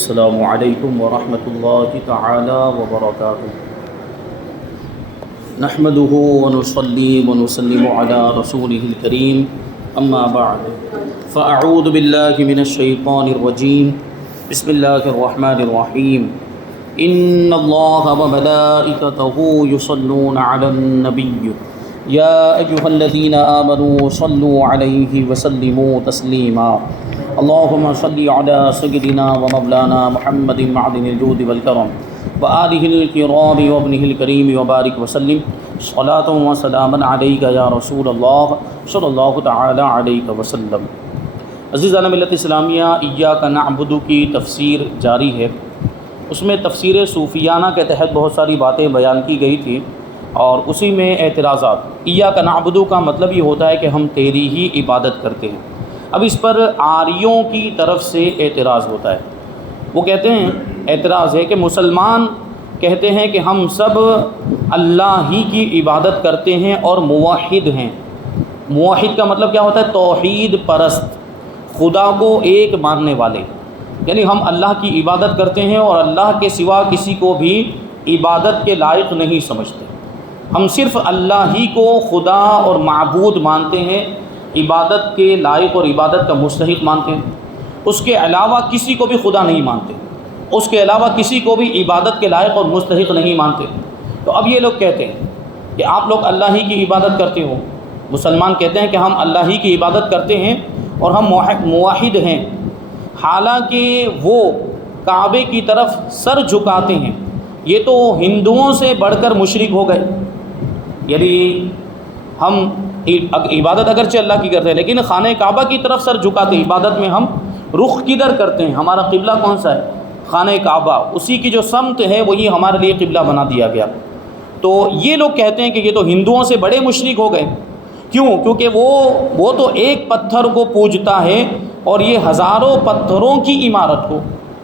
السلام علیکم ورحمۃ اللہ تعالی وبرکاتہ۔ نحمده ونصلي ونسلم على رسوله الكريم اما بعد فاعوذ باللہ من الشیطان الرجیم بسم اللہ الرحمن الرحیم ان اللہ وملائکته یصلون علی النبی یا ایھا الذین آمنوا صلوا علیہ وسلموا تسلیما اللہم صلی علی سیدنا ومولانا محمد معدن الجود والکرم وآلہ الکرام وابنہ الکریم وبارک وسلم صلاۃ و سلاما علیک یا رسول اللہ صلی اللہ تعالی علیہ وسلم۔ عزیزان ملت اسلامیہ، ایاک نعبد کی تفسیر جاری ہے۔ اس میں تفسیر صوفیانہ کے تحت بہت ساری باتیں بیان کی گئی تھی اور اسی میں اعتراضات۔ ایاک نعبد کا مطلب یہ ہوتا ہے کہ ہم تیری ہی عبادت کرتے ہیں۔ اب اس پر آریوں کی طرف سے اعتراض ہوتا ہے۔ وہ کہتے ہیں، اعتراض ہے کہ مسلمان کہتے ہیں کہ ہم سب اللہ ہی کی عبادت کرتے ہیں اور موحد ہیں۔ موحد کا مطلب کیا ہوتا ہے؟ توحید پرست، خدا کو ایک ماننے والے، یعنی ہم اللہ کی عبادت کرتے ہیں اور اللہ کے سوا کسی کو بھی عبادت کے لائق نہیں سمجھتے۔ ہم صرف اللہ ہی کو خدا اور معبود مانتے ہیں، عبادت کے لائق اور عبادت کا مستحق مانتے ہیں۔ اس کے علاوہ کسی کو بھی خدا نہیں مانتے، اس کے علاوہ کسی کو بھی عبادت کے لائق اور مستحق نہیں مانتے۔ تو اب یہ لوگ کہتے ہیں کہ آپ لوگ اللہ ہی کی عبادت کرتے ہو۔ مسلمان کہتے ہیں کہ ہم اللہ ہی کی عبادت کرتے ہیں اور ہم موحد ہیں، حالانکہ وہ کعبے کی طرف سر جھکاتے ہیں۔ یہ تو ہندوؤں سے بڑھ کر مشرک ہو گئے۔ یعنی ہم عبادت اگرچہ اللہ کی کرتے ہیں لیکن خانہ کعبہ کی طرف سر جھکاتے ہیں۔ عبادت میں ہم رخ کدھر کرتے ہیں؟ ہمارا قبلہ کون سا ہے؟ خانہ کعبہ، اسی کی جو سمت ہے وہی ہمارے لیے قبلہ بنا دیا گیا۔ تو یہ لوگ کہتے ہیں کہ یہ تو ہندوؤں سے بڑے مشرک ہو گئے۔ کیوں؟ کیونکہ وہ تو ایک پتھر کو پوجتا ہے اور یہ ہزاروں پتھروں کی عمارت کو،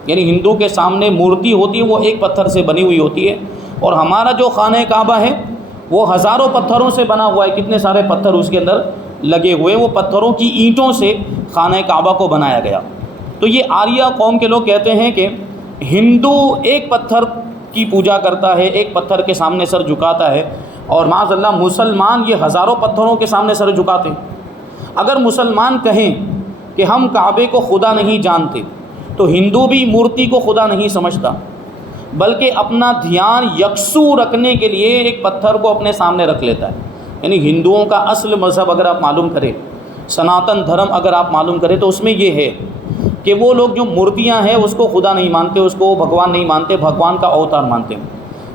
یعنی ہندو کے سامنے مورتی ہوتی ہے وہ ایک پتھر سے بنی ہوئی ہوتی ہے، اور ہمارا جو خانہ کعبہ ہے وہ ہزاروں پتھروں سے بنا ہوا ہے۔ کتنے سارے پتھر اس کے اندر لگے ہوئے، وہ پتھروں کی اینٹوں سے خانہ کعبہ کو بنایا گیا۔ تو یہ آریہ قوم کے لوگ کہتے ہیں کہ ہندو ایک پتھر کی پوجا کرتا ہے، ایک پتھر کے سامنے سر جھکاتا ہے، اور معاذ اللہ مسلمان یہ ہزاروں پتھروں کے سامنے سر جھکاتے ہیں۔ اگر مسلمان کہیں کہ ہم کعبے کو خدا نہیں جانتے تو ہندو بھی مورتی کو خدا نہیں سمجھتا، بلکہ اپنا دھیان یکسو رکھنے کے لیے ایک پتھر کو اپنے سامنے رکھ لیتا ہے۔ یعنی ہندوؤں کا اصل مذہب اگر آپ معلوم کریں، سناتن دھرم اگر آپ معلوم کریں، تو اس میں یہ ہے کہ وہ لوگ جو مورتیاں ہیں اس کو خدا نہیں مانتے، اس کو بھگوان نہیں مانتے، بھگوان کا اوتار مانتے ہیں۔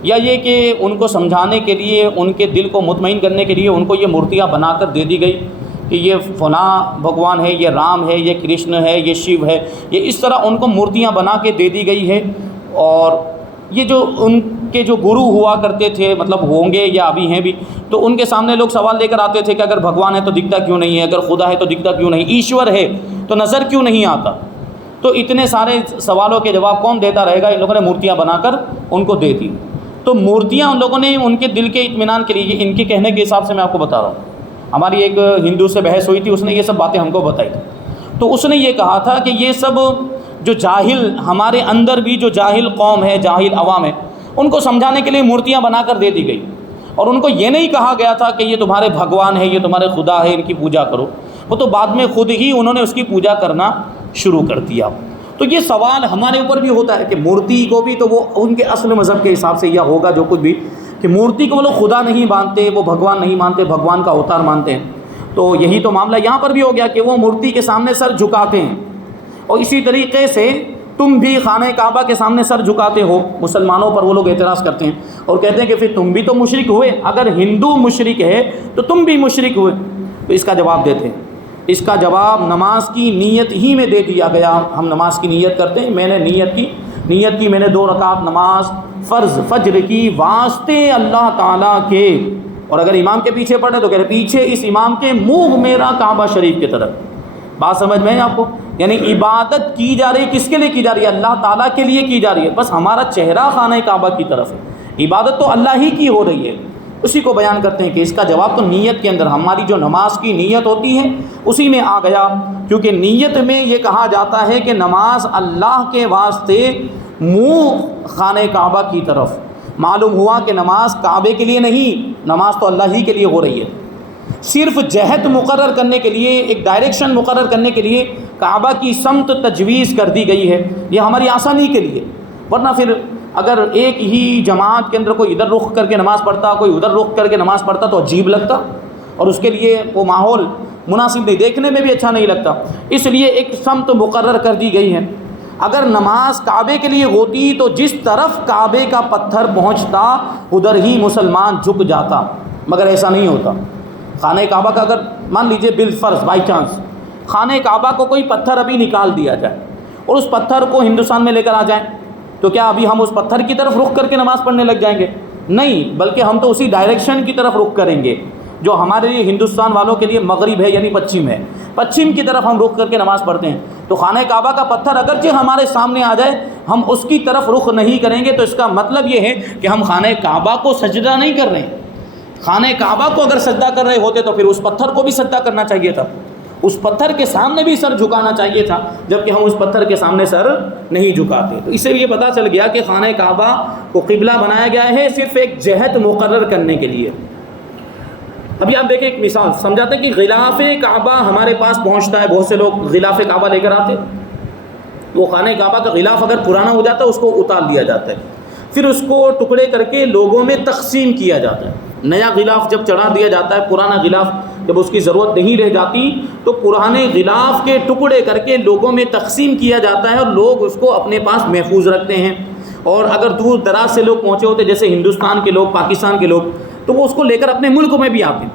یا یہ کہ ان کو سمجھانے کے لیے، ان کے دل کو مطمئن کرنے کے لیے ان کو یہ مورتیاں بنا کر دے دی گئی کہ یہ فلاں بھگوان ہے، یہ رام ہے، یہ کرشن ہے، یہ شیو ہے، یہ اس طرح ان کو مورتیاں بنا کے دے دی گئی ہے۔ اور یہ جو ان کے جو گرو ہوا کرتے تھے، مطلب ہوں گے یا ابھی ہیں بھی، تو ان کے سامنے لوگ سوال لے کر آتے تھے کہ اگر بھگوان ہے تو دکھتا کیوں نہیں ہے، اگر خدا ہے تو دکھتا کیوں نہیں، ایشور ہے تو نظر کیوں نہیں آتا؟ تو اتنے سارے سوالوں کے جواب کون دیتا رہے گا؟ ان لوگوں نے مورتیاں بنا کر ان کو دے دی۔ تو مورتیاں ان لوگوں نے ان کے دل کے اطمینان کے لیے، ان کے کہنے کے حساب سے میں آپ کو بتا رہا ہوں، ہماری ایک ہندو سے بحث ہوئی تھی، اس نے یہ سب باتیں ہم کو بتائی تھی۔ تو اس نے یہ کہا تھا کہ یہ سب جو جاہل، ہمارے اندر بھی جو جاہل قوم ہے، جاہل عوام ہے، ان کو سمجھانے کے لیے مورتیاں بنا کر دے دی گئی، اور ان کو یہ نہیں کہا گیا تھا کہ یہ تمہارے بھگوان ہے، یہ تمہارے خدا ہے، ان کی پوجا کرو۔ وہ تو بعد میں خود ہی انہوں نے اس کی پوجا کرنا شروع کر دیا۔ تو یہ سوال ہمارے اوپر بھی ہوتا ہے کہ مورتی کو بھی تو وہ ان کے اصل مذہب کے حساب سے یا ہوگا جو کچھ بھی، کہ مورتی کو وہ لوگ خدا نہیں مانتے، وہ بھگوان نہیں مانتے، بھگوان کا اوتار مانتے ہیں۔ تو یہی تو معاملہ یہاں پر بھی ہو گیا کہ وہ مورتی کے سامنے سر جھکاتے ہیں، اور اسی طریقے سے تم بھی خانہ کعبہ کے سامنے سر جھکاتے ہو۔ مسلمانوں پر وہ لوگ اعتراض کرتے ہیں اور کہتے ہیں کہ پھر تم بھی تو مشرک ہوئے، اگر ہندو مشرک ہے تو تم بھی مشرک ہوئے۔ تو اس کا جواب دیتے ہیں، اس کا جواب نماز کی نیت ہی میں دے دیا گیا۔ ہم نماز کی نیت کرتے ہیں، میں نے نیت کی میں نے 2 رکعت نماز فرض فجر کی واسطے اللہ تعالیٰ کے، اور اگر امام کے پیچھے پڑھے تو کہہ رہے پیچھے اس امام کے منہ میرا کعبہ شریف کی طرف۔ بات سمجھ میں ہے آپ کو؟ یعنی عبادت کی جا رہی ہے، کس کے لیے کی جا رہی ہے؟ اللہ تعالیٰ کے لیے کی جا رہی ہے، بس ہمارا چہرہ خانہ کعبہ کی طرف ہے۔ عبادت تو اللہ ہی کی ہو رہی ہے، اسی کو بیان کرتے ہیں کہ اس کا جواب تو نیت کے اندر، ہماری جو نماز کی نیت ہوتی ہے اسی میں آ گیا، کیونکہ نیت میں یہ کہا جاتا ہے کہ نماز اللہ کے واسطے منہ خانہ کعبہ کی طرف، معلوم ہوا کہ نماز کعبے کے لیے نہیں، نماز تو اللہ ہی کے لیے ہو رہی ہے، صرف جہت مقرر کرنے کے لیے، ایک ڈائریکشن مقرر کرنے کے لیے کعبہ کی سمت تجویز کر دی گئی ہے، یہ ہماری آسانی کے لیے، ورنہ پھر اگر ایک ہی جماعت کے اندر کوئی ادھر رخ کر کے نماز پڑھتا، کوئی ادھر رخ کر کے نماز پڑھتا تو عجیب لگتا اور اس کے لیے وہ ماحول مناسب نہیں، دیکھنے میں بھی اچھا نہیں لگتا، اس لیے ایک سمت مقرر کر دی گئی ہے۔ اگر نماز کعبے کے لیے ہوتی تو جس طرف کعبے کا پتھر پہنچتا ادھر ہی مسلمان جھک جاتا، مگر ایسا نہیں ہوتا۔ خانہ کعبہ کا اگر مان لیجئے بالفرض بائی چانس خانہ کعبہ کو کوئی پتھر ابھی نکال دیا جائے اور اس پتھر کو ہندوستان میں لے کر آ جائیں، تو کیا ابھی ہم اس پتھر کی طرف رخ کر کے نماز پڑھنے لگ جائیں گے؟ نہیں، بلکہ ہم تو اسی ڈائریکشن کی طرف رخ کریں گے جو ہمارے لیے ہندوستان والوں کے لیے مغرب ہے، یعنی پچھم ہے، پچھم کی طرف ہم رخ کر کے نماز پڑھتے ہیں۔ تو خانہ کعبہ کا پتھر اگرچہ ہمارے سامنے آ جائے ہم اس کی طرف رخ نہیں کریں گے، تو اس کا مطلب یہ ہے کہ ہم خانہ کعبہ کو سجدہ نہیں کر رہے ہیں۔ خانہ کعبہ کو اگر سجدہ کر رہے ہوتے تو پھر اس پتھر کو بھی سجدہ کرنا چاہیے تھا، اس پتھر کے سامنے بھی سر جھکانا چاہیے تھا، جبکہ ہم اس پتھر کے سامنے سر نہیں جھکاتے۔ تو اس سے یہ پتہ چل گیا کہ خانہ کعبہ کو قبلہ بنایا گیا ہے صرف ایک جہت مقرر کرنے کے لیے۔ ابھی آپ دیکھیں ایک مثال سمجھاتے ہیں کہ غلاف کعبہ ہمارے پاس پہنچتا ہے، بہت سے لوگ غلاف کعبہ لے کر آتے، وہ خانہ کعبہ کا غلاف اگر پرانا ہو جاتا ہے اس کو اتار لیا جاتا ہے، پھر اس کو ٹکڑے کر کے لوگوں میں تقسیم کیا جاتا ہے۔ نیا غلاف جب چڑھا دیا جاتا ہے، پرانا غلاف جب اس کی ضرورت نہیں رہ جاتی تو پرانے غلاف کے ٹکڑے کر کے لوگوں میں تقسیم کیا جاتا ہے اور لوگ اس کو اپنے پاس محفوظ رکھتے ہیں۔ اور اگر دور دراز سے لوگ پہنچے ہوتے جیسے ہندوستان کے لوگ، پاکستان کے لوگ، تو وہ اس کو لے کر اپنے ملک میں بھی آتے،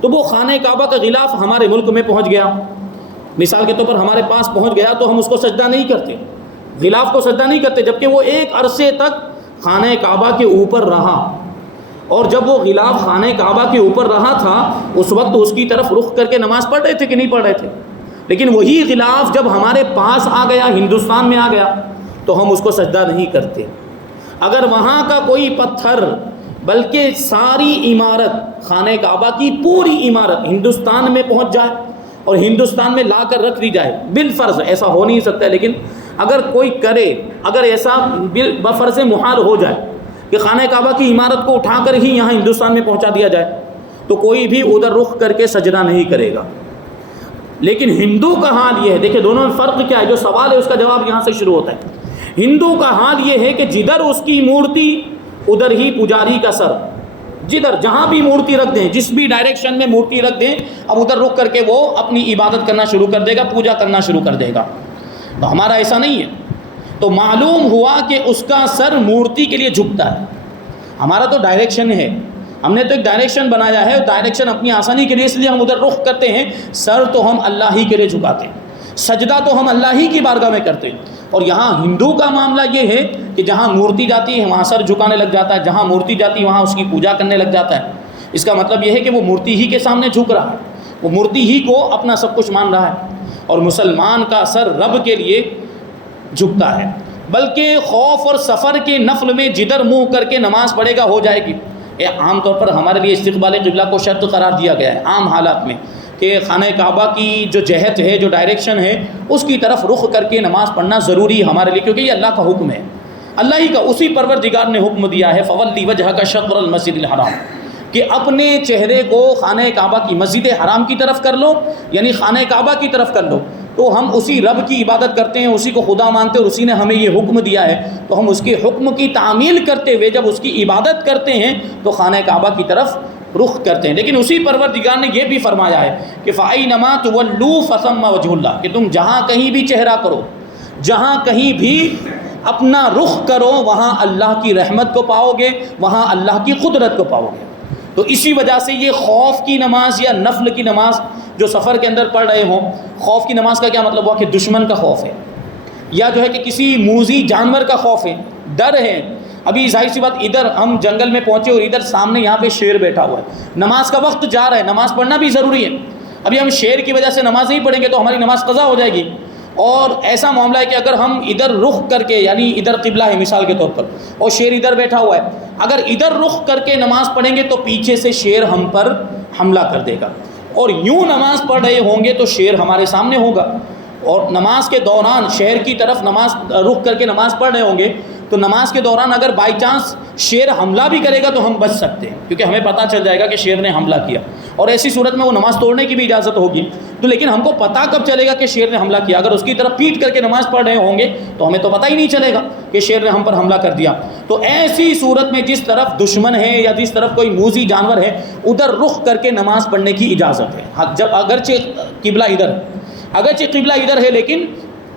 تو وہ خانہ کعبہ کا غلاف ہمارے ملک میں پہنچ گیا، مثال کے طور پر ہمارے پاس پہنچ گیا تو ہم اس کو سجدہ نہیں کرتے، غلاف کو سجدہ نہیں کرتے، جبکہ وہ ایک عرصے تک خانہ کعبہ کے اوپر رہا، اور جب وہ غلاف خانہ کعبہ کے اوپر رہا تھا اس وقت اس کی طرف رخ کر کے نماز پڑھ رہے تھے کہ نہیں پڑھ رہے تھے؟ لیکن وہی غلاف جب ہمارے پاس آ گیا، ہندوستان میں آ گیا، تو ہم اس کو سجدہ نہیں کرتے۔ اگر وہاں کا کوئی پتھر بلکہ ساری عمارت، خانہ کعبہ کی پوری عمارت ہندوستان میں پہنچ جائے اور ہندوستان میں لا کر رکھ دی جائے، بالفرض ایسا ہو نہیں سکتا لیکن اگر کوئی کرے، اگر ایسا بفرض محال ہو جائے کہ خانہ کعبہ کی عمارت کو اٹھا کر ہی یہاں ہندوستان میں پہنچا دیا جائے تو کوئی بھی ادھر رخ کر کے سجدہ نہیں کرے گا۔ لیکن ہندو کا حال یہ ہے، دیکھیں دونوں میں فرق کیا ہے، جو سوال ہے اس کا جواب یہاں سے شروع ہوتا ہے۔ ہندو کا حال یہ ہے کہ جدھر اس کی مورتی ادھر ہی پجاری کا سر، جدھر جہاں بھی مورتی رکھ دیں، جس بھی ڈائریکشن میں مورتی رکھ دیں، اب ادھر رخ کر کے وہ اپنی عبادت کرنا شروع کر دے گا، پوجا کرنا شروع کر دے گا۔ تو ہمارا ایسا نہیں ہے، تو معلوم ہوا کہ اس کا سر مورتی کے لیے جھکتا ہے۔ ہمارا تو ڈائریکشن ہے، ہم نے تو ایک ڈائریکشن بنایا ہے، ڈائریکشن اپنی آسانی کے لیے، اس لیے ہم ادھر رخ کرتے ہیں، سر تو ہم اللہ ہی کے لیے جھکاتے ہیں، سجدہ تو ہم اللہ ہی کی بارگاہ میں کرتے ہیں۔ اور یہاں ہندو کا معاملہ یہ ہے کہ جہاں مورتی جاتی ہے وہاں سر جھکانے لگ جاتا ہے، جہاں مورتی جاتی ہے وہاں اس کی پوجا کرنے لگ جاتا ہے۔ اس کا مطلب یہ ہے کہ وہ مورتی ہی کے سامنے جھک رہا ہے، وہ مورتی ہی کو اپنا سب کچھ مان رہا ہے، اور مسلمان کا سر رب کے لیے جھکتا ہے۔ بلکہ خوف اور سفر کے نفل میں جدھر منہ کر کے نماز پڑھے گا ہو جائے گی۔ عام طور پر ہمارے لیے استقبال قبلہ کو شرط قرار دیا گیا ہے عام حالات میں کہ خانہ کعبہ کی جو جہت ہے، جو ڈائریکشن ہے، اس کی طرف رخ کر کے نماز پڑھنا ضروری ہے ہمارے لیے، کیونکہ یہ اللہ کا حکم ہے، اللہ ہی کا، اسی پروردگار نے حکم دیا ہے فَوَلِّ وَجْهَكَ شَطْرَ الْمَسْجِدِ الْحَرَامِ، کہ اپنے چہرے کو خانہ کعبہ کی، مسجد حرام کی طرف کر لو، یعنی خانہ کعبہ کی طرف کر لو۔ تو ہم اسی رب کی عبادت کرتے ہیں، اسی کو خدا مانتے ہیں، اور اسی نے ہمیں یہ حکم دیا ہے، تو ہم اس کے حکم کی تعمیل کرتے ہوئے جب اس کی عبادت کرتے ہیں تو خانہ کعبہ کی طرف رخ کرتے ہیں۔ لیکن اسی پروردگار نے یہ بھی فرمایا ہے کہ فَأَيْنَمَا تُوَلُّوا فَثَمَّ وَجْهُ اللَّهِ، کہ تم جہاں کہیں بھی چہرہ کرو، جہاں کہیں بھی اپنا رخ کرو، وہاں اللہ کی رحمت کو پاؤ گے، وہاں اللہ کی قدرت کو پاؤ گے۔ تو اسی وجہ سے یہ خوف کی نماز یا نفل کی نماز جو سفر کے اندر پڑھ رہے ہوں، خوف کی نماز کا کیا مطلب ہوا کہ دشمن کا خوف ہے، یا جو ہے کہ کسی موذی جانور کا خوف ہے، ڈر ہے۔ ابھی ظاہر سی بات، ادھر ہم جنگل میں پہنچے اور ادھر سامنے یہاں پہ شیر بیٹھا ہوا ہے، نماز کا وقت جا رہا ہے، نماز پڑھنا بھی ضروری ہے، ابھی ہم شیر کی وجہ سے نماز نہیں پڑھیں گے تو ہماری نماز قضا ہو جائے گی، اور ایسا معاملہ ہے کہ اگر ہم ادھر رخ کر کے، یعنی ادھر قبلہ ہے مثال کے طور پر، اور شیر ادھر بیٹھا ہوا ہے، اگر ادھر رخ کر کے نماز پڑھیں گے تو پیچھے سے شیر ہم پر حملہ کر دے گا، اور یوں نماز پڑھ رہے ہوں گے تو شیر ہمارے سامنے ہوگا، اور نماز کے دوران شہر کی طرف نماز رخ کر کے نماز پڑھ رہے ہوں گے تو نماز کے دوران اگر بائی چانس شیر حملہ بھی کرے گا تو ہم بچ سکتے ہیں، کیونکہ ہمیں پتہ چل جائے گا کہ شیر نے حملہ کیا، اور ایسی صورت میں وہ نماز توڑنے کی بھی اجازت ہوگی۔ تو لیکن ہم کو پتہ کب چلے گا کہ شیر نے حملہ کیا؟ اگر اس کی طرف پیٹ کر کے نماز پڑھ رہے ہوں گے تو ہمیں تو پتہ ہی نہیں چلے گا کہ شیر نے ہم پر حملہ کر دیا۔ تو ایسی صورت میں جس طرف دشمن ہے یا جس طرف کوئی موذی جانور ہے ادھر رخ کر کے نماز پڑھنے کی اجازت ہے، جب اگرچہ قبلہ ادھر ہے لیکن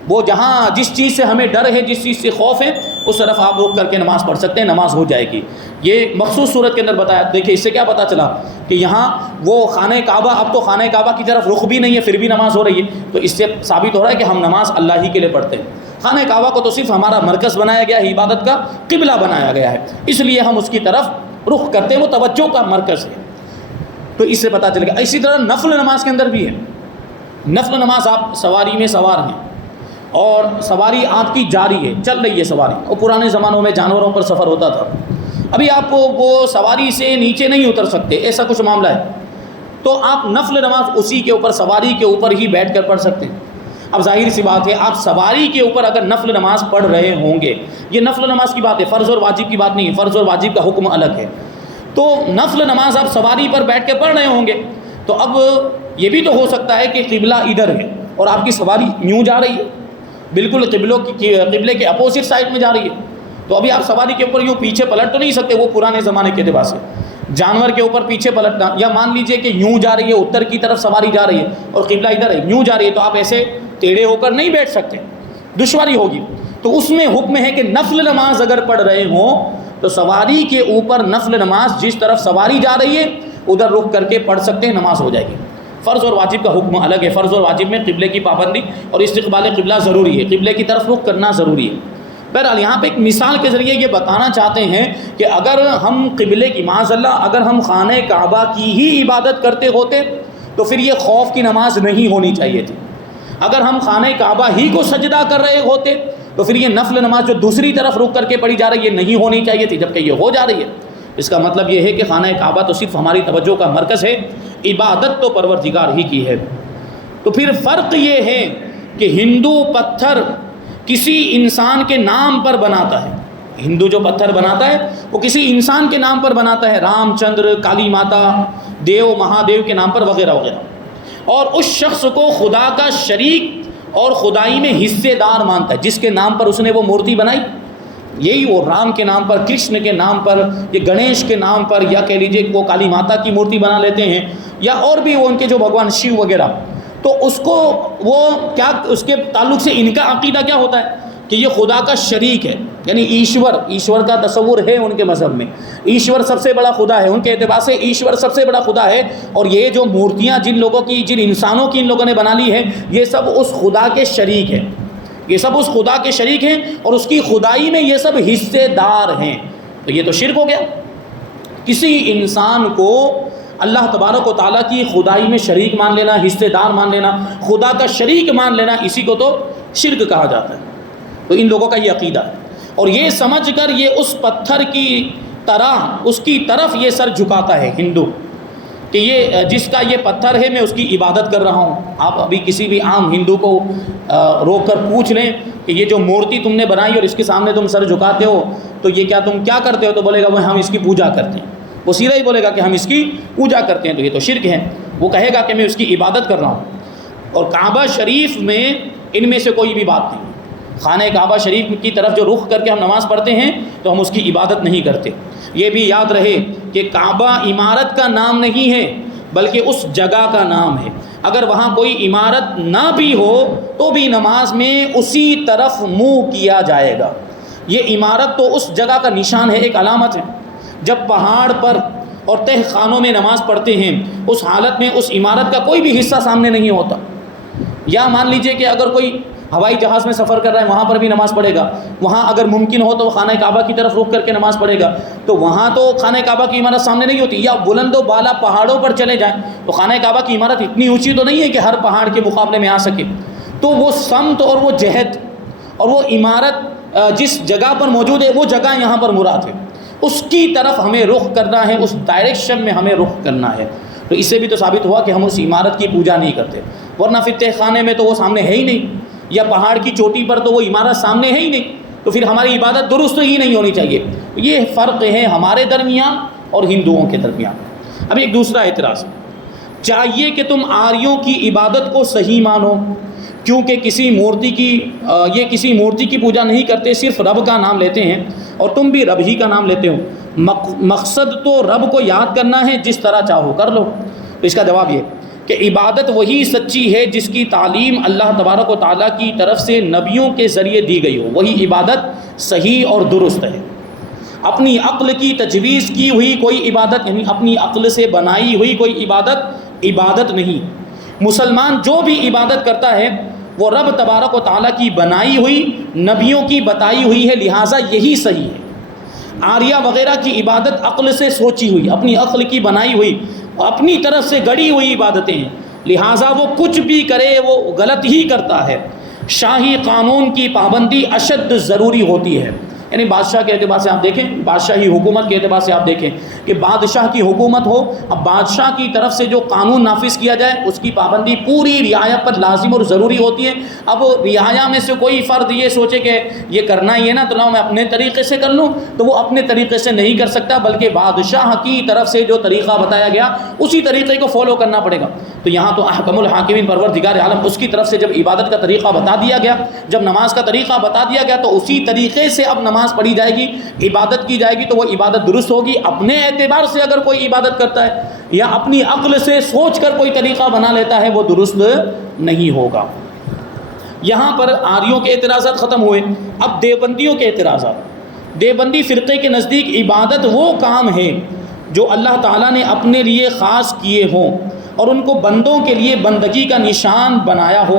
وہ جہاں جس چیز سے ہمیں ڈر ہے، جس چیز سے خوف ہے، اس طرف آپ رخ کر کے نماز پڑھ سکتے ہیں، نماز ہو جائے گی۔ یہ مخصوص صورت کے اندر بتایا۔ دیکھیے اس سے کیا پتہ چلا کہ یہاں وہ خانہ کعبہ، اب تو خانہ کعبہ کی طرف رخ بھی نہیں ہے پھر بھی نماز ہو رہی ہے، تو اس سے ثابت ہو رہا ہے کہ ہم نماز اللہ ہی کے لیے پڑھتے ہیں۔ خانہ کعبہ کو تو صرف ہمارا مرکز بنایا گیا ہے، عبادت کا قبلہ بنایا گیا ہے، اس لیے ہم اس کی طرف رخ کرتے ہیں، وہ توجہ کا مرکز ہے۔ تو اس سے پتہ چلے گا۔ اسی طرح نفل نماز کے اندر بھی ہے۔ نفل نماز، آپ سواری میں سوار ہیں اور سواری آپ کی جاری ہے، چل رہی ہے سواری، اور پرانے زمانوں میں جانوروں پر سفر ہوتا تھا، ابھی آپ وہ سواری سے نیچے نہیں اتر سکتے، ایسا کچھ معاملہ ہے، تو آپ نفل نماز اسی کے اوپر، سواری کے اوپر ہی بیٹھ کر پڑھ سکتے ہیں۔ اب ظاہر سی بات ہے، آپ سواری کے اوپر اگر نفل نماز پڑھ رہے ہوں گے، یہ نفل نماز کی بات ہے، فرض اور واجب کی بات نہیں ہے، فرض اور واجب کا حکم الگ ہے، تو نفل نماز آپ سواری پر بیٹھ کے پڑھ رہے ہوں گے، تو اب یہ بھی تو ہو سکتا ہے کہ قبلہ ادھر ہے اور آپ کی سواری یوں جا رہی ہے، بالکل قبلے کے اپوزٹ سائڈ میں جا رہی ہے، تو ابھی آپ سواری کے اوپر یوں پیچھے پلٹ تو نہیں سکتے، وہ پرانے زمانے کے اعتبار سے جانور کے اوپر پیچھے پلٹنا، یا مان لیجئے کہ یوں جا رہی ہے، اتر کی طرف سواری جا رہی ہے اور قبلہ ادھر ہے، یوں جا رہی ہے، تو آپ ایسے ٹیڑھے ہو کر نہیں بیٹھ سکتے، دشواری ہوگی۔ تو اس میں حکم ہے کہ نفل نماز اگر پڑھ رہے ہوں تو سواری کے اوپر نفل نماز جس طرف سواری جا رہی ہے ادھر رخ کر کے پڑھ سکتے ہیں، نماز ہو جائے گی۔ فرض اور واجب کا حکم الگ ہے، فرض اور واجب میں قبلے کی پابندی اور استقبال قبلہ ضروری ہے، قبلے کی طرف رخ کرنا ضروری ہے۔ بہرحال یہاں پہ ایک مثال کے ذریعے یہ بتانا چاہتے ہیں کہ اگر ہم قبلے کی، معاذ اللہ اگر ہم خانہ کعبہ کی ہی عبادت کرتے ہوتے تو پھر یہ خوف کی نماز نہیں ہونی چاہیے تھی، اگر ہم خانہ کعبہ ہی کو سجدہ کر رہے ہوتے تو پھر یہ نفل نماز جو دوسری طرف رخ کر کے پڑھی جا رہی ہے یہ نہیں ہونی چاہیے تھی، جبکہ یہ ہو جا رہی ہے۔ اس کا مطلب یہ ہے کہ خانہ کعبہ تو صرف ہماری توجہ کا مرکز ہے، عبادت تو پروردگار ہی کی ہے۔ تو پھر فرق یہ ہے کہ ہندو پتھر کسی انسان کے نام پر بناتا ہے، ہندو جو پتھر بناتا ہے وہ کسی انسان کے نام پر بناتا ہے، رام چندر، کالی ماتا، دیو مہادیو کے نام پر وغیرہ وغیرہ، اور اس شخص کو خدا کا شریک اور خدائی میں حصے دار مانتا ہے جس کے نام پر اس نے وہ مورتی بنائی، یہی وہ رام کے نام پر، کرشن کے نام پر، یا گنیش کے نام پر، یا کہہ لیجیے وہ کالی ماتا کی مورتی بنا لیتے ہیں، یا اور بھی وہ ان کے جو بھگوان شیو وغیرہ، تو اس کو وہ کیا، اس کے تعلق سے ان کا عقیدہ کیا ہوتا ہے کہ یہ خدا کا شریک ہے، یعنی ایشور کا تصور ہے ان کے مذہب میں، ایشور سب سے بڑا خدا ہے، ان کے اعتبار سے ایشور سب سے بڑا خدا ہے، اور یہ جو مورتیاں جن لوگوں کی، جن انسانوں کی ان لوگوں نے بنا لی ہے، یہ سب اس خدا کے شریک ہیں، یہ سب اس خدا کے شریک ہیں اور اس کی خدائی میں یہ سب حصے دار ہیں، تو یہ تو شرک ہو گیا۔ کسی انسان کو اللہ تبارک و تعالیٰ کی خدائی میں شریک مان لینا، حصے دار مان لینا، خدا کا شریک مان لینا، اسی کو تو شرک کہا جاتا ہے۔ تو ان لوگوں کا یہ عقیدہ ہے، اور یہ سمجھ کر یہ اس پتھر کی طرح اس کی طرف یہ سر جھکاتا ہے ہندو، کہ یہ جس کا یہ پتھر ہے میں اس کی عبادت کر رہا ہوں۔ آپ ابھی کسی بھی عام ہندو کو روک کر پوچھ لیں کہ یہ جو مورتی تم نے بنائی اور اس کے سامنے تم سر جھکاتے ہو تو یہ کیا تم کیا کرتے ہو، تو بولے گا وہ ہم اس کی پوجا کرتے ہیں، وہ سیدھا ہی بولے گا کہ ہم اس کی پوجا کرتے ہیں، تو یہ تو شرک ہے، وہ کہے گا کہ میں اس کی عبادت کر رہا ہوں۔ اور کعبہ شریف میں ان میں سے کوئی بھی بات نہیں، خانہ کعبہ شریف کی طرف جو رخ کر کے ہم نماز پڑھتے ہیں تو ہم اس کی عبادت نہیں کرتے۔ یہ بھی یاد رہے کہ کعبہ عمارت کا نام نہیں ہے بلکہ اس جگہ کا نام ہے، اگر وہاں کوئی عمارت نہ بھی ہو تو بھی نماز میں اسی طرف منہ کیا جائے گا۔ یہ عمارت تو اس جگہ کا نشان ہے، ایک علامت ہے۔ جب پہاڑ پر اور تہ خانوں میں نماز پڑھتے ہیں اس حالت میں اس عمارت کا کوئی بھی حصہ سامنے نہیں ہوتا، یا مان لیجئے کہ اگر کوئی ہوائی جہاز میں سفر کر رہا ہے وہاں پر بھی نماز پڑھے گا، وہاں اگر ممکن ہو تو خانہ کعبہ کی طرف رخ کر کے نماز پڑھے گا، تو وہاں تو خانہ کعبہ کی عمارت سامنے نہیں ہوتی، یا بلند و بالا پہاڑوں پر چلے جائیں تو خانہ کعبہ کی عمارت اتنی اونچی تو نہیں ہے کہ ہر پہاڑ کے مقابلے میں آ سکے، تو وہ سمت اور وہ جہت اور وہ عمارت جس جگہ پر موجود ہے وہ جگہ یہاں پر مراد ہے، اس کی طرف ہمیں رخ کرنا ہے، اس ڈائریکشن میں ہمیں رخ کرنا ہے۔ تو اس سے بھی تو ثابت ہوا کہ ہم اس عمارت کی پوجا نہیں کرتے، ورنہ پھر تہ خانے میں تو وہ سامنے ہے ہی نہیں، یا پہاڑ کی چوٹی پر تو وہ عمارت سامنے ہے ہی نہیں، تو پھر ہماری عبادت درست ہی نہیں ہونی چاہیے۔ یہ فرق ہے ہمارے درمیان اور ہندوؤں کے درمیان۔ اب ایک دوسرا اعتراض، چاہیے کہ تم آریوں کی عبادت کو صحیح مانو، کیونکہ کسی مورتی کی پوجا نہیں کرتے، صرف رب کا نام لیتے ہیں، اور تم بھی رب ہی کا نام لیتے ہو، مقصد تو رب کو یاد کرنا ہے، جس طرح چاہو کر لو۔ تو اس کا جواب یہ کہ عبادت وہی سچی ہے جس کی تعلیم اللہ تبارک و تعالیٰ کی طرف سے نبیوں کے ذریعے دی گئی ہو، وہی عبادت صحیح اور درست ہے۔ اپنی عقل کی تجویز کی ہوئی کوئی عبادت، یعنی اپنی عقل سے بنائی ہوئی کوئی عبادت نہیں۔ مسلمان جو بھی عبادت کرتا ہے وہ رب تبارک و تعالیٰ کی بنائی ہوئی، نبیوں کی بتائی ہوئی ہے، لہٰذا یہی صحیح ہے۔ آریہ وغیرہ کی عبادت عقل سے سوچی ہوئی، اپنی عقل کی بنائی ہوئی، اپنی طرف سے گڑی ہوئی عبادتیں ہیں، لہٰذا وہ کچھ بھی کرے وہ غلط ہی کرتا ہے۔ شاہی قانون کی پابندی اشد ضروری ہوتی ہے، یعنی بادشاہ کے اعتبار سے آپ دیکھیں، بادشاہی حکومت کے اعتبار سے آپ دیکھیں کہ بادشاہ کی حکومت ہو، اب بادشاہ کی طرف سے جو قانون نافذ کیا جائے اس کی پابندی پوری رعایت پر لازم اور ضروری ہوتی ہے۔ اب رعایا میں سے کوئی فرد یہ سوچے کہ یہ کرنا ہی ہے نا، تو میں اپنے طریقے سے کر لوں، تو وہ اپنے طریقے سے نہیں کر سکتا، بلکہ بادشاہ کی طرف سے جو طریقہ بتایا گیا اسی طریقے کو فالو کرنا پڑے گا۔ تو یہاں تو احکم الحاکمین پروردگار عالم، اس کی طرف سے جب عبادت کا طریقہ بتا دیا گیا، جب نماز کا طریقہ بتا دیا گیا، تو اسی طریقے سے اب نماز پڑھی جائے گی، عبادت کی جائے گی، تو وہ عبادت درست ہوگی۔ اپنے اعتبار سے اگر کوئی عبادت کرتا ہے یا اپنی عقل سے سوچ کر کوئی طریقہ بنا لیتا ہے، وہ درست نہیں ہوگا۔ یہاں پر آریوں کے اعتراضات ختم ہوئے، اب دیوبندیوں کے اعتراضات۔ دیوبندی فرقے کے نزدیک عبادت وہ کام ہے جو اللہ تعالیٰ نے اپنے لیے خاص کیے ہوں اور ان کو بندوں کے لیے بندگی کا نشان بنایا ہو۔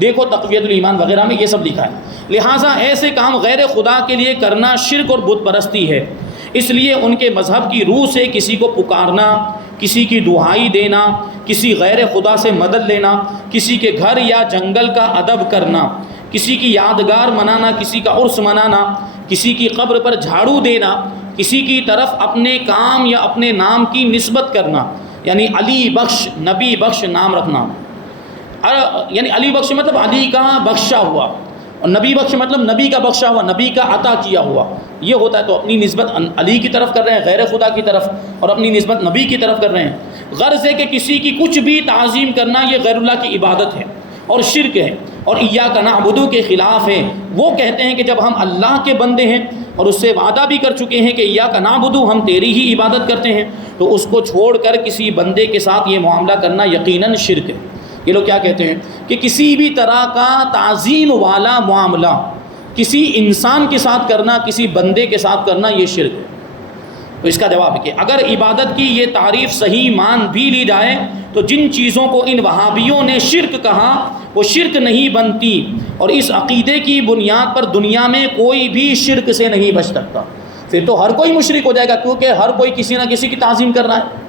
دیکھو تقویت الایمان وغیرہ میں یہ سب لکھا ہے۔ لہٰذا ایسے کام غیر خدا کے لیے کرنا شرک اور بت پرستی ہے، اس لیے ان کے مذہب کی روح سے کسی کو پکارنا، کسی کی دعائی دینا، کسی غیر خدا سے مدد لینا، کسی کے گھر یا جنگل کا ادب کرنا، کسی کی یادگار منانا، کسی کا عرس منانا، کسی کی قبر پر جھاڑو دینا، کسی کی طرف اپنے کام یا اپنے نام کی نسبت کرنا، یعنی علی بخش، نبی بخش نام رکھنا، یعنی علی بخش مطلب علی کا بخشا ہوا، اور نبی بخش مطلب نبی کا بخشا ہوا، نبی کا عطا کیا ہوا، یہ ہوتا ہے۔ تو اپنی نسبت علی کی طرف کر رہے ہیں، غیر خدا کی طرف، اور اپنی نسبت نبی کی طرف کر رہے ہیں۔ غرض ہے کہ کسی کی کچھ بھی تعظیم کرنا یہ غیر اللہ کی عبادت ہے اور شرک ہے، اور ایاک نعبد کے خلاف ہے۔ وہ کہتے ہیں کہ جب ہم اللہ کے بندے ہیں اور اس سے وعدہ بھی کر چکے ہیں کہ ایاک نعبد، ہم تیری ہی عبادت کرتے ہیں، تو اس کو چھوڑ کر کسی بندے کے ساتھ یہ معاملہ کرنا یقیناً شرک ہے۔ یہ لوگ کیا کہتے ہیں کہ کسی بھی طرح کا تعظیم والا معاملہ کسی انسان کے ساتھ کرنا، کسی بندے کے ساتھ کرنا، یہ شرک ہے۔ تو اس کا جواب ہے کہ اگر عبادت کی یہ تعریف صحیح مان بھی لی جائے تو جن چیزوں کو ان وہابیوں نے شرک کہا وہ شرک نہیں بنتی، اور اس عقیدے کی بنیاد پر دنیا میں کوئی بھی شرک سے نہیں بچ سکتا۔ پھر تو ہر کوئی مشرک ہو جائے گا، کیونکہ ہر کوئی کسی نہ کسی کی تعظیم کر رہا ہے۔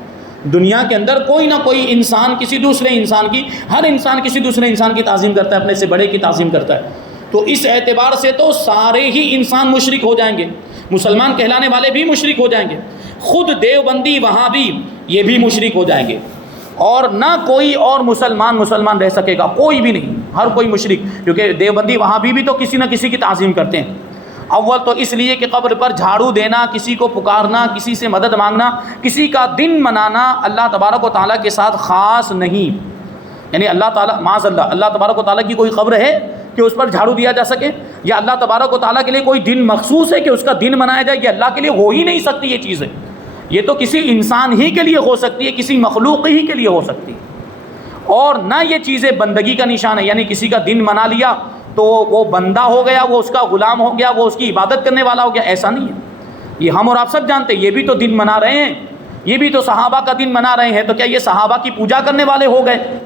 دنیا کے اندر کوئی نہ کوئی انسان کسی دوسرے انسان کی، ہر انسان کسی دوسرے انسان کی تعظیم کرتا ہے، اپنے سے بڑے کی تعظیم کرتا ہے۔ تو اس اعتبار سے تو سارے ہی انسان مشرک ہو جائیں گے، مسلمان کہلانے والے بھی مشرک ہو جائیں گے، خود دیوبندی وہابی یہ بھی مشرک ہو جائیں گے، اور نہ کوئی اور مسلمان رہ سکے گا، کوئی بھی نہیں، ہر کوئی مشرک، کیونکہ دیوبندی وہابی بھی تو کسی نہ کسی کی تعظیم کرتے ہیں۔ اول تو اس لیے کہ قبر پر جھاڑو دینا، کسی کو پکارنا، کسی سے مدد مانگنا، کسی کا دن منانا اللہ تبارک و تعالیٰ کے ساتھ خاص نہیں، یعنی اللہ تعالیٰ معاذ اللہ تبارک و تعالیٰ کی کوئی قبر ہے کہ اس پر جھاڑو دیا جا سکے، یا اللہ تبارک و تعالیٰ کے لیے کوئی دن مخصوص ہے کہ اس کا دن منایا جائے؟ یہ اللہ کے لیے ہو ہی نہیں سکتی یہ چیز ہے، یہ تو کسی انسان ہی کے لیے ہو سکتی ہے، کسی مخلوق ہی کے لیے ہو سکتی ہے، اور نہ یہ چیزیں بندگی کا نشان ہے، یعنی کسی کا دن منا لیا تو وہ بندہ ہو گیا، وہ اس کا غلام ہو گیا، وہ اس کی عبادت کرنے والا ہو گیا، ایسا نہیں ہے۔ یہ ہم اور آپ سب جانتے ہیں، یہ بھی تو دن منا رہے ہیں، یہ بھی تو صحابہ کا دن منا رہے ہیں، تو کیا یہ صحابہ کی پوجا کرنے والے ہو گئے؟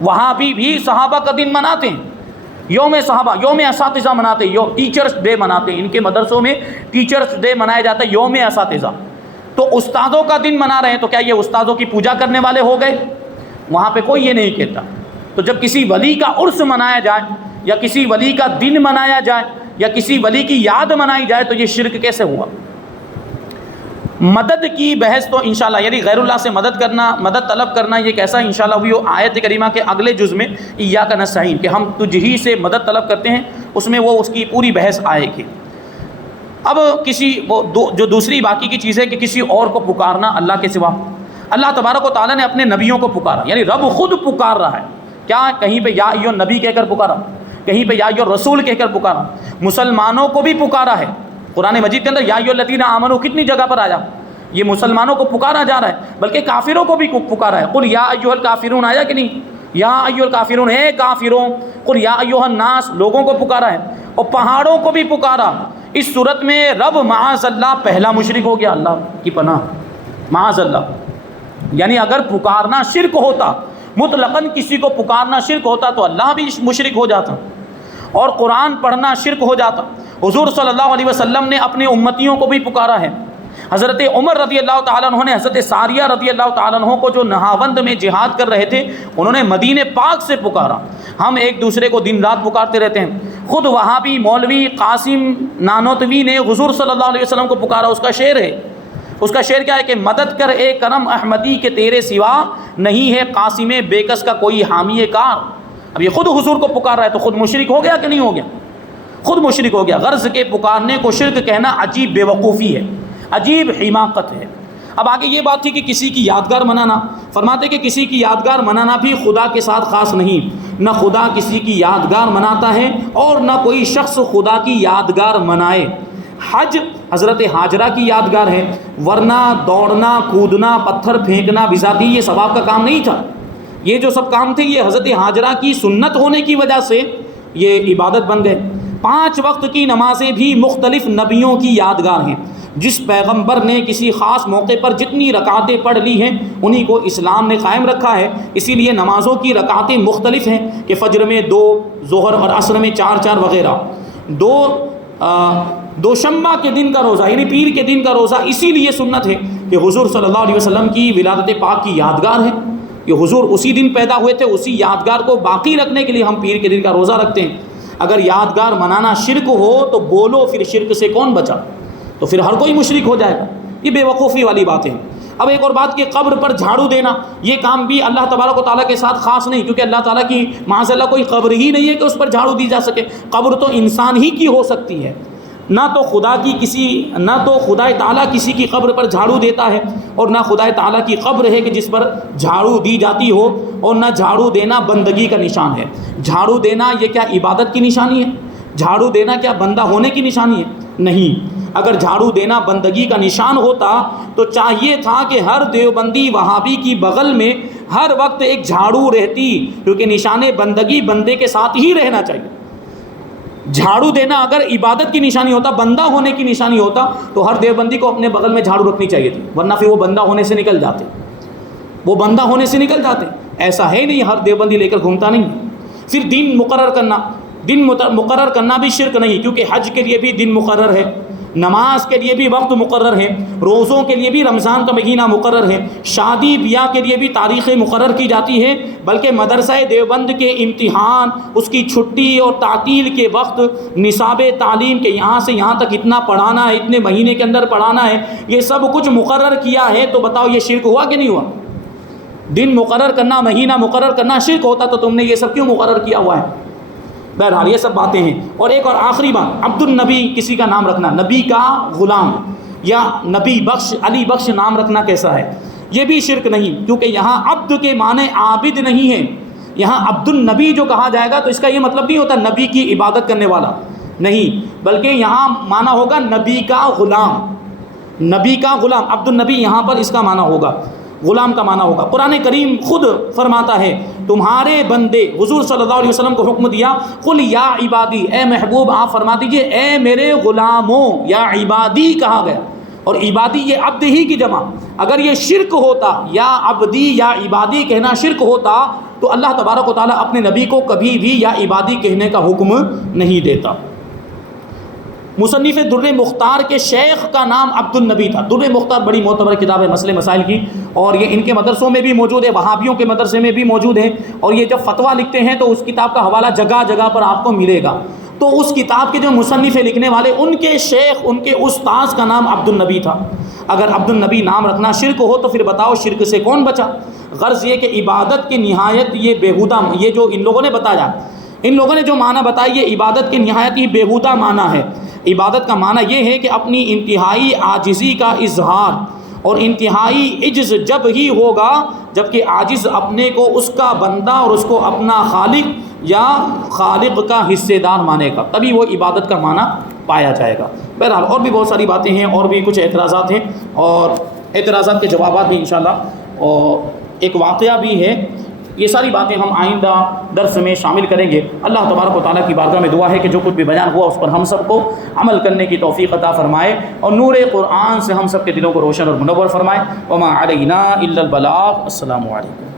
وہاں بھی صحابہ کا دن مناتے ہیں، یوم صحابہ، یوم اساتذہ مناتے ہیں، ٹیچرز ڈے مناتے ہیں، ان کے مدرسوں میں ٹیچرز ڈے منایا جاتا ہے، یوم اساتذہ، تو استادوں کا دن منا رہے ہیں، تو کیا یہ استادوں کی پوجا کرنے والے ہو گئے؟ وہاں پہ کوئی یہ نہیں کہتا۔ تو جب کسی ولی کا عرس منایا جائے یا کسی ولی کا دن منایا جائے یا کسی ولی کی یاد منائی جائے تو یہ شرک کیسے ہوا؟ مدد کی بحث تو انشاءاللہ، یعنی غیر اللہ سے مدد کرنا، مدد طلب کرنا، یہ کیسا انشاءاللہ ہوئی وہ آیت کریمہ کے اگلے جز میں ایاک نستعین کہ ہم تجھ ہی سے مدد طلب کرتے ہیں، اس میں وہ اس کی پوری بحث آئے گی۔ اب کسی جو دوسری باقی کی چیز ہے کہ کسی اور کو پکارنا اللہ کے سوا، اللہ تبارک و تعالیٰ نے اپنے نبیوں کو پکارا، یعنی رب خود پکار رہا ہے، کیا کہیں پہ یا ایھا نبی کہہ کر پکارا، کہیں پہ یا ایھا رسول کہہ کر پکارا، مسلمانوں کو بھی پکارا ہے قرآن مجید کے اندر، یا ایھا الذین آمنوا کتنی جگہ پر آیا، یہ مسلمانوں کو پکارا جا رہا ہے، بلکہ کافروں کو بھی پکارا ہے، قل یا ایھا الکافرون آیا کہ نہیں، یا ایھا الکافرون، اے کافروں، قل یا ایھا الناس، لوگوں کو پکارا ہے، اور پہاڑوں کو بھی پکارا۔ اس صورت میں رب معاذ اللہ پہلا مشرک ہو گیا، اللہ کی پناہ، معاذ اللہ، یعنی اگر پکارنا شرک ہوتا، مطلقاً کسی کو پکارنا شرک ہوتا تو اللہ بھی مشرک ہو جاتا اور قرآن پڑھنا شرک ہو جاتا۔ حضور صلی اللہ علیہ وسلم نے اپنے امتیوں کو بھی پکارا ہے۔ حضرت عمر رضی اللہ تعالیٰ عنہ نے حضرت ساریہ رضی اللہ تعالیٰ عنہ کو جو نہاوند میں جہاد کر رہے تھے، انہوں نے مدینہ پاک سے پکارا۔ ہم ایک دوسرے کو دن رات پکارتے رہتے ہیں۔ خود وہابی مولوی قاسم نانوتوی نے حضور صلی اللہ علیہ وسلم کو پکارا، اس کا شعر ہے، اس کا شعر کیا ہے کہ مدد کر اے کرم احمدی کے تیرے سوا، نہیں ہے قاسم بیکس کا کوئی حامی کار۔ اب یہ خود حضور کو پکار رہا ہے تو خود مشرک ہو گیا کہ نہیں ہو گیا؟ خود مشرک ہو گیا۔ غرض کے پکارنے کو شرک کہنا عجیب بے وقوفی ہے، عجیب حماقت ہے۔ اب آگے یہ بات تھی کہ کسی کی یادگار منانا، فرماتے کہ کسی کی یادگار منانا بھی خدا کے ساتھ خاص نہیں، نہ خدا کسی کی یادگار مناتا ہے اور نہ کوئی شخص خدا کی یادگار منائے۔ حج حضرت ہاجرہ کی یادگار ہے، ورنہ دوڑنا، کودنا، پتھر پھینکنا بذاتی یہ ثواب کا کام نہیں تھا، یہ جو سب کام تھے یہ حضرت ہاجرہ کی سنت ہونے کی وجہ سے یہ عبادت بن گئے۔ 5 وقت کی نمازیں بھی مختلف نبیوں کی یادگار ہیں، جس پیغمبر نے کسی خاص موقع پر جتنی رکعتیں پڑھ لی ہیں انہی کو اسلام نے قائم رکھا ہے۔ اسی لیے نمازوں کی رکعتیں مختلف ہیں کہ فجر میں 2، ظہر اور عصر میں 4 وغیرہ۔ دوشنبہ کے دن کا روزہ یعنی پیر کے دن کا روزہ اسی لیے سنت ہے کہ حضور صلی اللہ علیہ وسلم کی ولادت پاک کی یادگار ہے، کہ حضور اسی دن پیدا ہوئے تھے، اسی یادگار کو باقی رکھنے کے لیے ہم پیر کے دن کا روزہ رکھتے ہیں۔ اگر یادگار منانا شرک ہو تو بولو پھر شرک سے کون بچا؟ تو پھر ہر کوئی مشرک ہو جائے گا، یہ بے وقوفی والی باتیں۔ اب ایک اور بات کہ قبر پر جھاڑو دینا، یہ کام بھی اللہ تبارک و تعالیٰ کے ساتھ خاص نہیں، کیونکہ اللہ تعالیٰ کی معاذ اللہ کوئی قبر ہی نہیں ہے کہ اس پر جھاڑو دی جا سکے۔ قبر تو انسان ہی کی ہو سکتی ہے، نہ تو خدا تعالیٰ کسی کی قبر پر جھاڑو دیتا ہے، اور نہ خدا تعالیٰ کی قبر ہے کہ جس پر جھاڑو دی جاتی ہو، اور نہ جھاڑو دینا بندگی کا نشان ہے۔ جھاڑو دینا یہ کیا عبادت کی نشانی ہے؟ جھاڑو دینا کیا بندہ ہونے کی نشانی ہے؟ نہیں۔ اگر جھاڑو دینا بندگی کا نشان ہوتا تو چاہیے تھا کہ ہر دیوبندی وہابی کی بغل میں ہر وقت ایک جھاڑو رہتی، کیونکہ نشان بندگی بندے کے ساتھ ہی رہنا چاہیے۔ جھاڑو دینا اگر عبادت کی نشانی ہوتا، بندہ ہونے کی نشانی ہوتا، تو ہر دیوبندی کو اپنے بغل میں جھاڑو رکھنی چاہیے تھی، ورنہ پھر وہ بندہ ہونے سے نکل جاتے، وہ بندہ ہونے سے نکل جاتے۔ ایسا ہے نہیں، ہر دیوبندی لے کر گھومتا نہیں۔ پھر دن مقرر کرنا بھی شرک نہیں، کیونکہ حج کے لیے بھی دن مقرر ہے، نماز کے لیے بھی وقت مقرر ہے، روزوں کے لیے بھی رمضان کا مہینہ مقرر ہے، شادی بیاہ کے لیے بھی تاریخیں مقرر کی جاتی ہے، بلکہ مدرسہ دیوبند کے امتحان، اس کی چھٹی اور تعطیل کے وقت، نصاب تعلیم کے یہاں سے یہاں تک اتنا پڑھانا ہے، اتنے مہینے کے اندر پڑھانا ہے، یہ سب کچھ مقرر کیا ہے۔ تو بتاؤ یہ شرک ہوا کہ نہیں ہوا؟ دن مقرر کرنا، مہینہ مقرر کرنا شرک ہوتا تو تم نے یہ سب کیوں مقرر کیا ہوا ہے؟ بہرحال یہ سب باتیں ہیں۔ اور ایک اور آخری بات، عبد النبی کسی کا نام رکھنا، نبی کا غلام یا نبی بخش، علی بخش نام رکھنا کیسا ہے؟ یہ بھی شرک نہیں، کیونکہ یہاں عبد کے معنی عابد نہیں ہے۔ یہاں عبد النبی جو کہا جائے گا تو اس کا یہ مطلب نہیں ہوتا نبی کی عبادت کرنے والا، نہیں، بلکہ یہاں معنی ہوگا نبی کا غلام، نبی کا غلام۔ عبد النبی یہاں پر اس کا معنی ہوگا، غلام کا معنی ہوگا۔ قرآن کریم خود فرماتا ہے تمہارے بندے، حضور صلی اللہ علیہ وسلم کو حکم دیا، قل یا عبادی، اے محبوب آپ فرما دیجئے اے میرے غلاموں، یا عبادی کہا گیا، اور عبادی یہ عبد ہی کی جمع۔ اگر یہ شرک ہوتا، یا عبدی یا عبادی کہنا شرک ہوتا تو اللہ تبارک و تعالیٰ اپنے نبی کو کبھی بھی یا عبادی کہنے کا حکم نہیں دیتا۔ مصنف در مختار کے شیخ کا نام عبد النبی تھا. در مختار بڑی معتبر کتاب ہے مسئلے مسائل کی، اور یہ ان کے مدرسوں میں بھی موجود ہے، وہابیوں کے مدرسے میں بھی موجود ہے، اور یہ جب فتویٰ لکھتے ہیں تو اس کتاب کا حوالہ جگہ جگہ پر آپ کو ملے گا. تو اس کتاب کے جو مصنف لکھنے والے، ان کے شیخ، ان کے استاذ کا نام عبد النبی تھا. اگر عبد النبی نام رکھنا شرک ہو تو پھر بتاؤ شرک سے کون بچا؟ غرض یہ کہ عبادت کی نہایت یہ بیہودہ، یہ جو ان لوگوں نے بتایا، ان لوگوں نے جو معنی بتائی، یہ عبادت کی نہایت ہی بیہودہ معنی ہے. عبادت کا معنی یہ ہے کہ اپنی انتہائی عاجزی کا اظہار، اور انتہائی عجز جب ہی ہوگا جب کہ عاجز اپنے کو اس کا بندہ اور اس کو اپنا خالق یا خالق کا حصے دار مانے گا، تبھی وہ عبادت کا معنی پایا جائے گا. بہرحال اور بھی بہت ساری باتیں ہیں، اور بھی کچھ اعتراضات ہیں، اور اعتراضات کے جوابات بھی انشاءاللہ، اور ایک واقعہ بھی ہے. یہ ساری باتیں ہم آئندہ درس میں شامل کریں گے. اللہ تبارک و تعالیٰ کی بارگاہ میں دعا ہے کہ جو کچھ بھی بیان ہوا اس پر ہم سب کو عمل کرنے کی توفیق عطا فرمائے، اور نور قرآن سے ہم سب کے دلوں کو روشن اور منور فرمائے. وما علینا الا البلاغ. السلام علیکم.